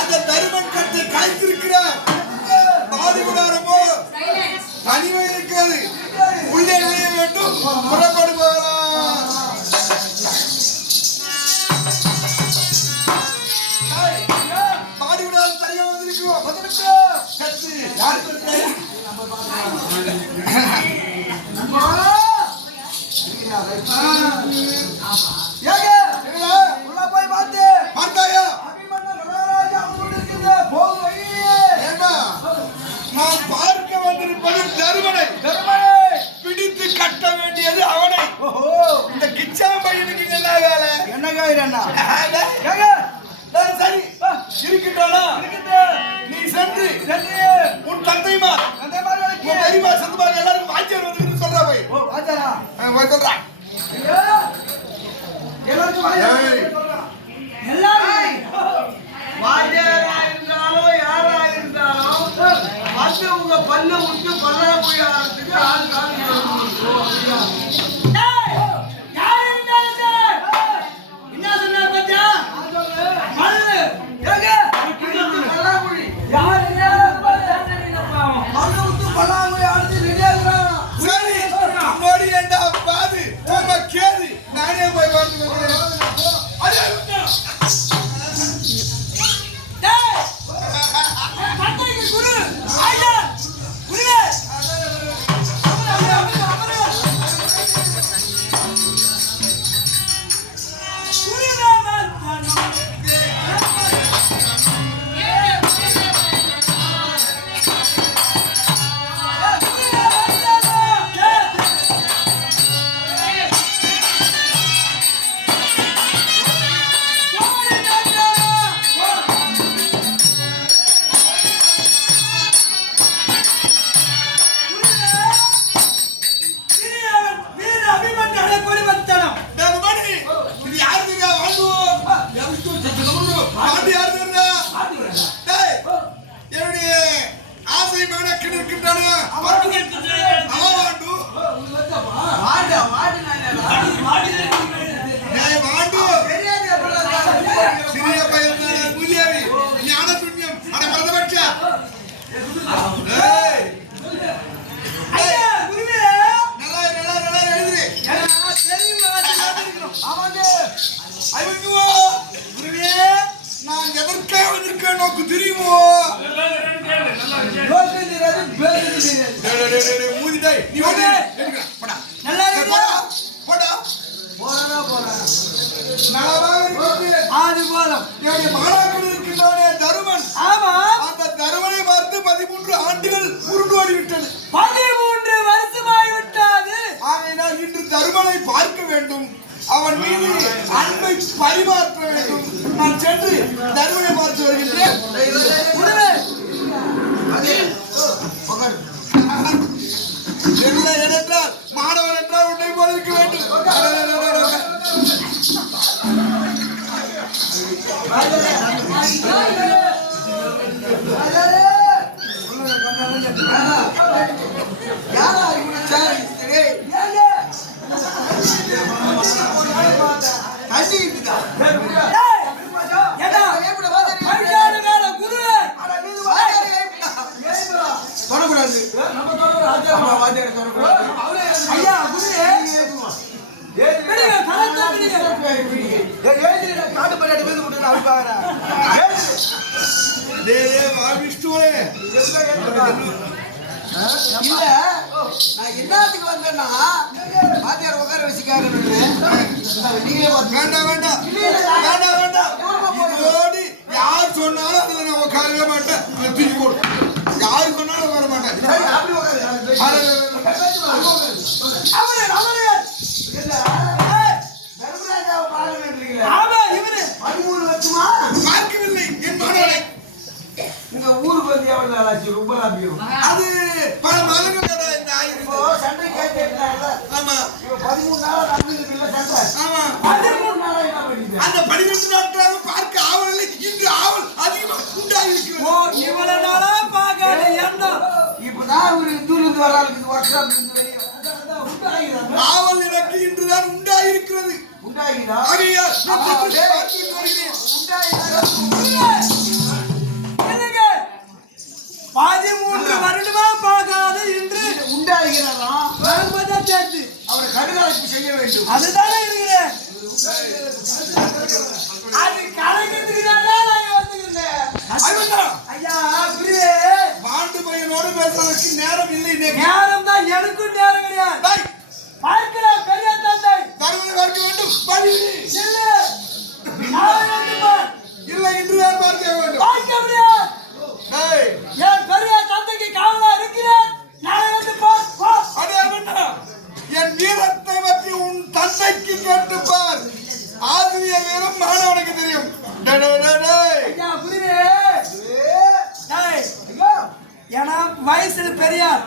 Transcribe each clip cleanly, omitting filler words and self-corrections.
அந்த தருமன் கட்டை கழித்திருக்கிறார். பாடுகிறாரமோ தனிமை இருக்கிறது. உள்ளே நுழைய வேண்டும். புறப்படுவாரா? பாடுகிறார் தனியாக வந்திருக்கிறோம். போய் பார்த்து பார்த்தாயா? நான் பார்க்க வந்திருப்பது தருமனை. பிடித்து கட்ட வேண்டியது அவனை. இந்த கிச்சா பையனுக்கு என்ன வேலை? என்ன காயிரண்ணா? சரி இருக்கின்றானா? நீ சென்று உன் தந்தைமா பெரியமா சத்துமா எல்லாருக்கும் வாத்தியார் வந்து சொல்றா போய். சொல்றா வாத்தியாராயிருந்தாலும் யாராயிருந்தாலும் வந்து உங்க பல்ல விட்டு பல்ல போய் ஆகிறதுக்கு ஆள் நானே போய் பார்த்து நான் எதற்காக வந்திருக்கேன் நோக்கு தெரியுமோ? மூதிட்டாய் நீ வந்து நல்லா போடா ஆதி போலம் மாணாக்கர் இருக்கின்றானே தருமன். ஆமா, அந்த தருமனை பார்த்து 13 ஆண்டுகள் உருண்டு ஓடிவிட்டது. 13 வருஷமாகிவிட்டது. ஆகையினால் இன்று தருமனை பார்க்க வேண்டும். அவன் மீது அன்பை பரிமாற்ற வேண்டும். நான் சென்று தருமனை பார்த்து வருகின்றேன். ஏனென்றால் மாணவன் என்றால் உன்னை போல இருக்க வேண்டும். நான் என்னத்துக்கு வந்தேன்னா வாத்தியார் உட்கார வச்சுக்காரு. வேண்டாம் வேண்டாம் வேண்டாம் வேண்டாம். யார் சொன்னாலும் அதுல நான் உட்காரவே மாட்டேன். தூக்கி போடு. யாரு சொன்னாலும் உட்கார மாட்டேன். பார்க்கவில்லை என் மாணவனை. உங்க ஊருக்கு வந்து எவ்வளவு நாள் ஆச்சு? ரொம்ப லாபியம். அது பல மலர்கள் சண்டை கேட்டாங்கல்ல. ஆமா, 13 நாளா நடந்தது சண்டை. ஆமா, 13 நாளா என்ன பண்ணிட்டு அந்த 12 நாட்களாக பார்க்க ஆவலில்லை. இன்று ஆவல் அதிகமாக உண்டாகி இருக்கிறது. ஓ, இவ்வளவு நாளா பார்க்காத என்ன இப்பதான் ஒரு தூரத்து வராளுக்கு ஒர்க் ஷாப் ஆவல் எனக்கு இன்றுதான் உண்டாயிருக்கிறது. ஆகையால் நான் பார்த்து வருகிறேன். 13 வருடமா பார்க்காத இன்று உண்டாகிறதா சேர்த்து அவரை கருகாலைப்பு செய்ய வேண்டும். அதுதானே இருக்கிறேன். அது கலக்கிறதுக்கு தான் நாங்க வந்துருந்தேன். ஐயா புரியே பாண்டு பையனோடு பேசுவதற்கு நேரம் இல்லை. நேரம் தான் எனக்கும் நேரம் கிடையாது. பார்க்கலாம் பெரிய தந்தை தருவதை பார்க்க வேண்டும். பழிவிடு இல்லை இன்றுதான் பார்க்க வேண்டும். பார்க்க முடியாது. என் பெரிய தந்தைக்கு காவலா இருக்கிறேன். நாளை வந்து பார். அதே என் வீரத்தை பற்றி உன் தந்தைக்கு கேட்டு பார். ஆசிரிய வீரம் மாணவனுக்கு தெரியும். ஏன்னா வயசுல பெரியார்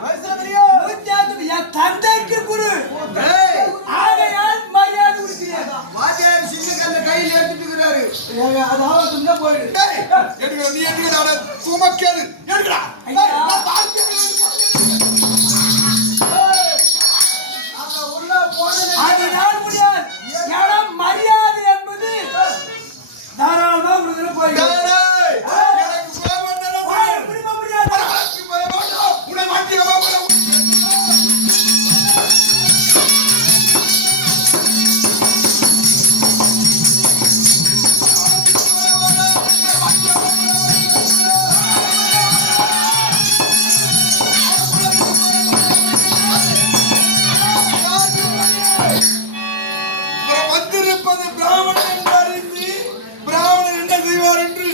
என் தந்தைக்கு குரு ஆகையால் மரியாதை கொடுக்கிறேன். வாத்தியார் சிங்கக்கல்ல கையில் எடுத்துட்டு இருக்கிறாரு. அதாவது துண்ட போயிடு. எடுக்கிற நீ எடுக்கிற சுமக்கேது எடுக்கிறா. அதனால் முடியாது. ஏன்னா மரியாதை என்பது தாராளமா கொடுக்கிற போய் வந்திருப்பது பிராமணன் என்று அறிந்து பிராமணன் என்ன செய்வார் என்று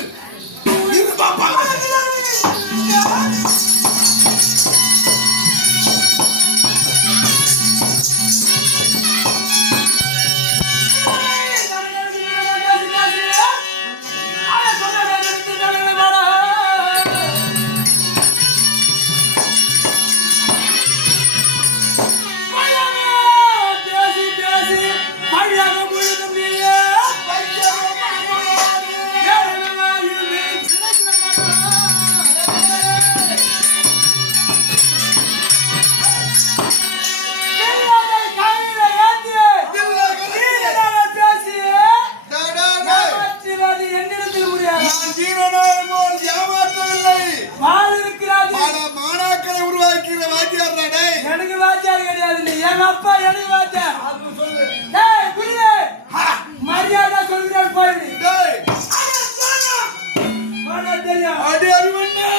மாணாக்கரை உருவாக்கிற வாத்தியார் தானே. எனக்கு வாத்தியார் கிடையாது. எங்க அப்பா எனக்கு வாத்தியார். மரியாதை சொல்கிறேன் போயிடு. தெரியும் அடி அறிவண்ணே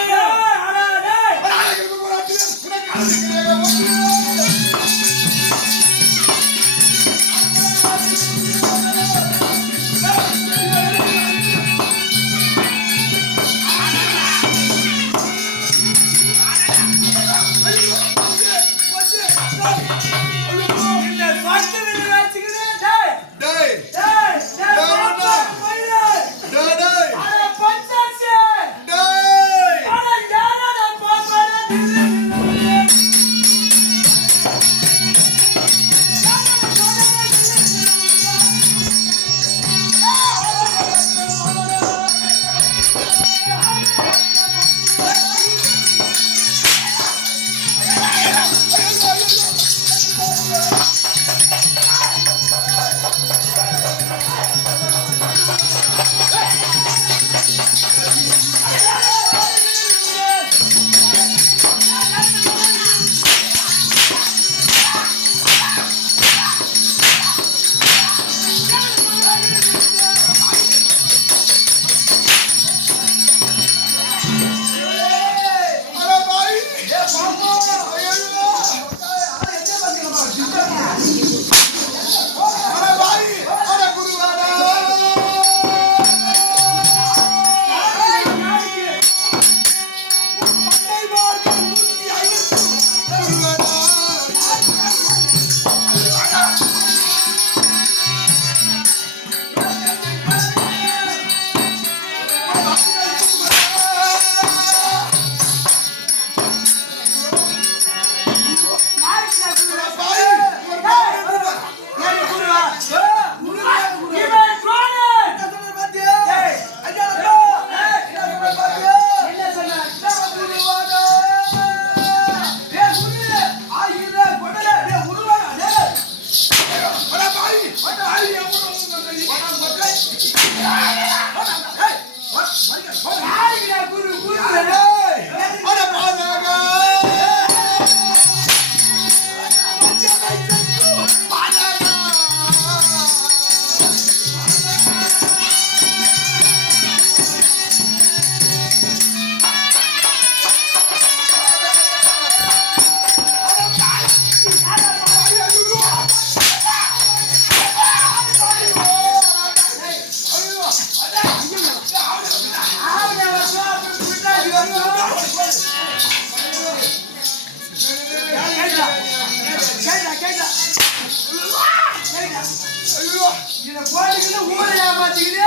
ஐயோ இத போடுகிட்டு ஊரை ஏமாத்திக்கிட்டு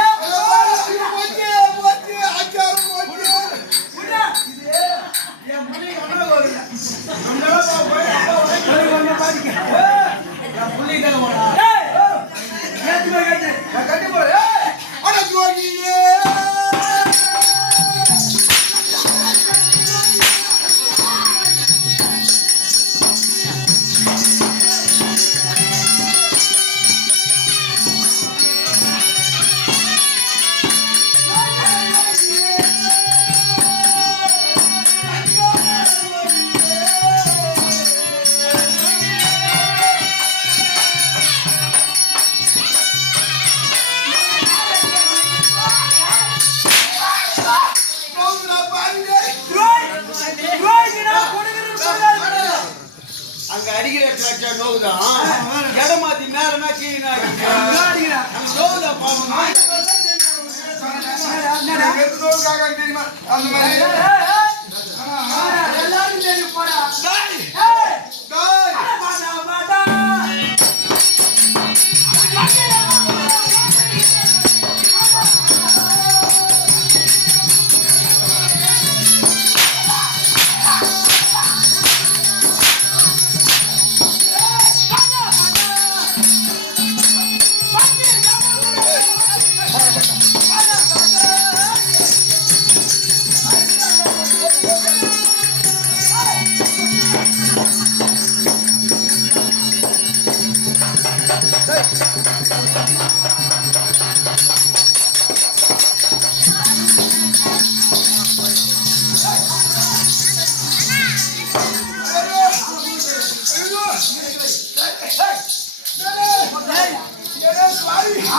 போச்சு போச்சு அச்சாரம் போச்சு புரியா இது என் புள்ளி கண்ணல வருது நம்மள போய் ஒண்ணு பாதிக்க என் புள்ளி தான் போடா டேய் கேட்டு போய் கேட்டு கட்டி போ ஏய் அட துரோகியே அங்க அடிக்கிற இடத்துல நோவுதான் இடமாத்தி நேரமா கீழே நோவுதா பாப்போம் தெரியுமா அந்த மாதிரி எல்லாரும் தெரியும் போடா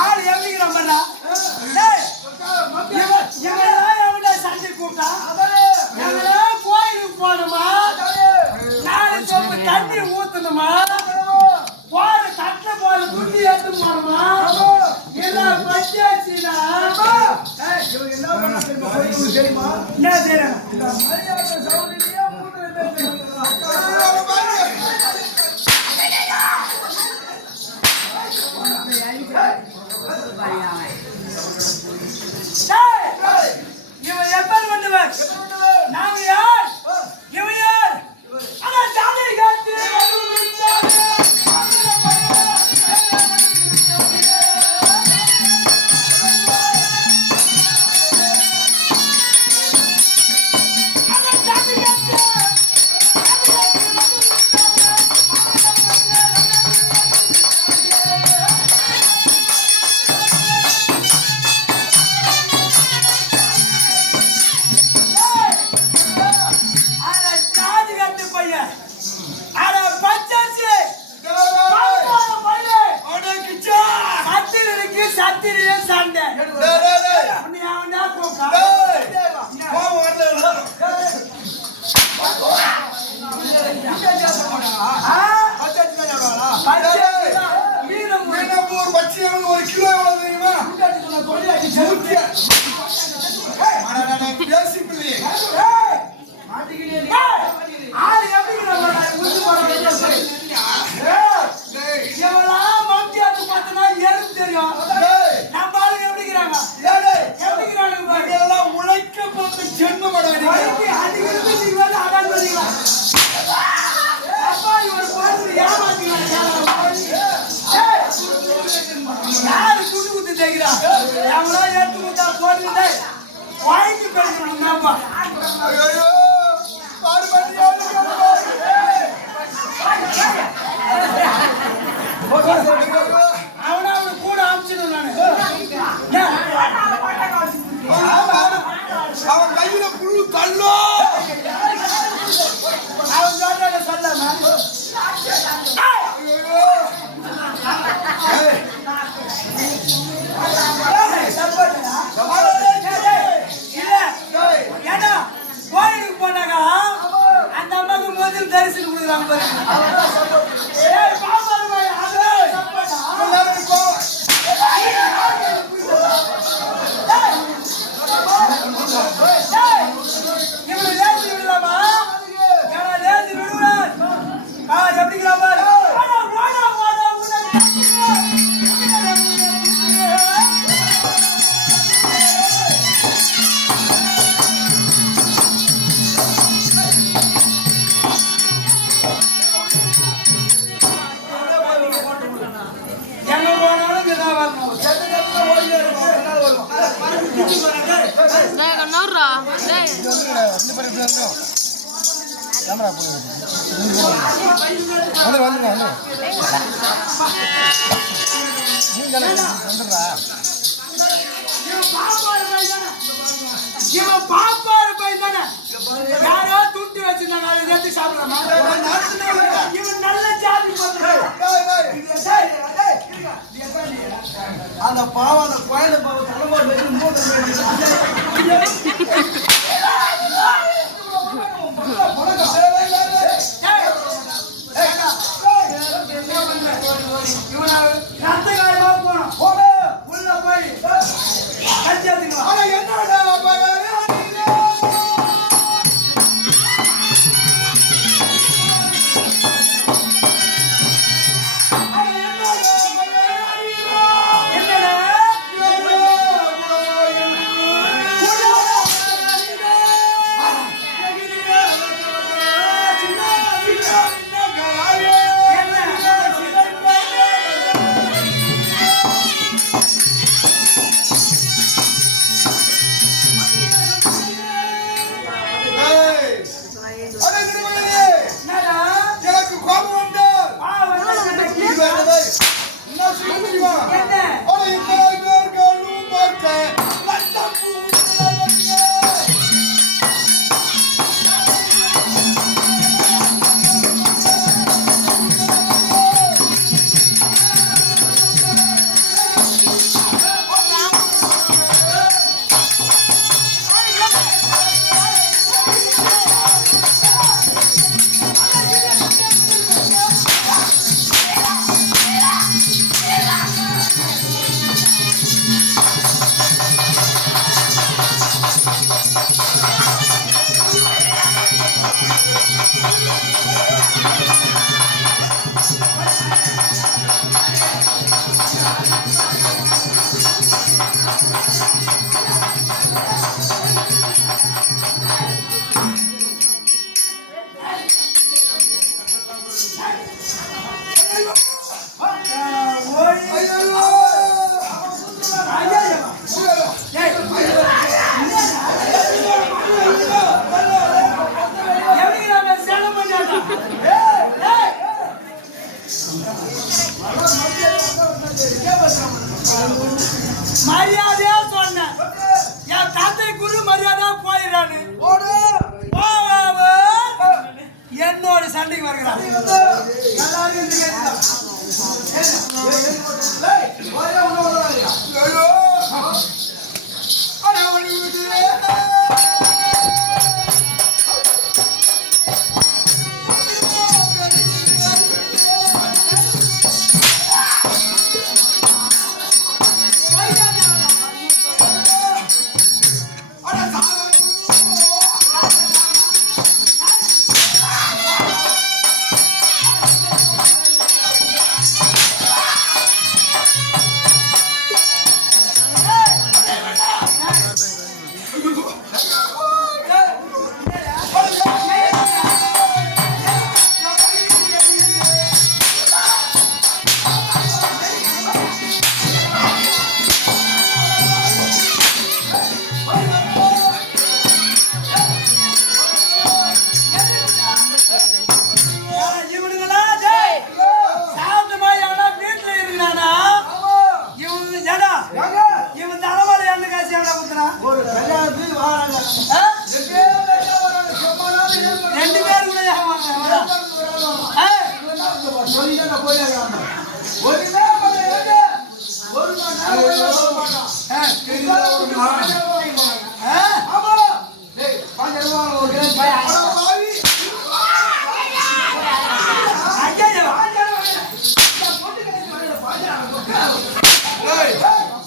ஆள் எம்பிக்கிறான் பண்ணா சண்டை கூட்டா கோயிலுக்கு போகணுமா நாலு சொம்பு தண்ணி ஊத்தணுமா போற தட்டில போற துண்டி எடுத்து போகணுமா எல்லாம் பச்சாச்சுனா தெரியுமா என்ன தெரியும் இவன் எப்படி பண்ணுவார் நாங்க யார் இவன் யார் ஆனா ஜாதி காத்து ஒரு கிலோ எவ்வளவு தெரியுமா பேசி பிள்ளை உழைக்கப்பட்ட ஜென்மம் யாரு துணி குத்தி தைக்கிறா எவ்வளோ எடுத்து கொடுத்தா போட்டு வாங்கி படிக்கணும் அவனை அவனை கூட அமிச்சிடும் அவன் கையில புல்லு தள்ளோ அவன் சொல்லாம கோயிலுக்கு போனாங்க அந்த அம்மாக்கு முதல் தரிசனம் கொடுக்குறாங்க பாருங்க கண்ணூர்ரா டேய் கேமரா போடுங்க வந்துடுறா இவன் பாப்பாரு பையன் தானே யாரோ துண்டு வச்சிருந்தாங்க அதை எடுத்து சாப்பிடலாமா இவன் நல்ல ஜாதி அந்த பாவம் அந்த கோயில பாவம் தலைமாடு வச்சு மூட்டை மரியாதையா சொன்னேன் என் தந்தை குரு மரியாதை போயிடறானு என்னோட சண்டைக்கு வருகிறான்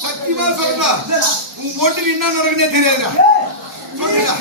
சத்தியமா சொல்றா உன் ஓட்டுக்கு என்ன நடக்குன்னே தெரியாதா சொல்லுடா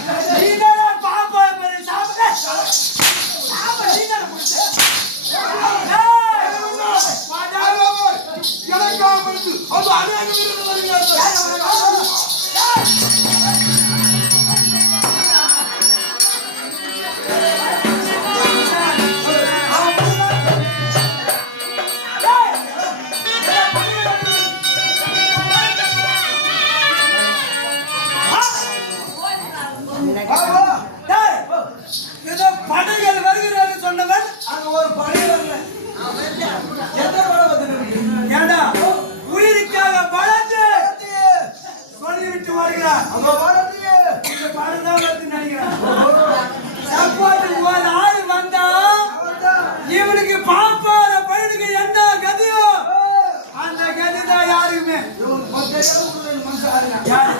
சாமி இவன் 10,000 மனுஷன் ஆடுங்க யாரு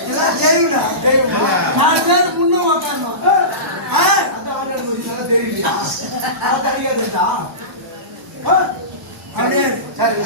இதெல்லாம் தெய்வம்டா தெய்வம் 4 பேர் முன்ன உட்காரணும் அந்த ஆர்டர் முடிச்சா தெரியலையா அது தெரியாதுடா அப்படியே சரி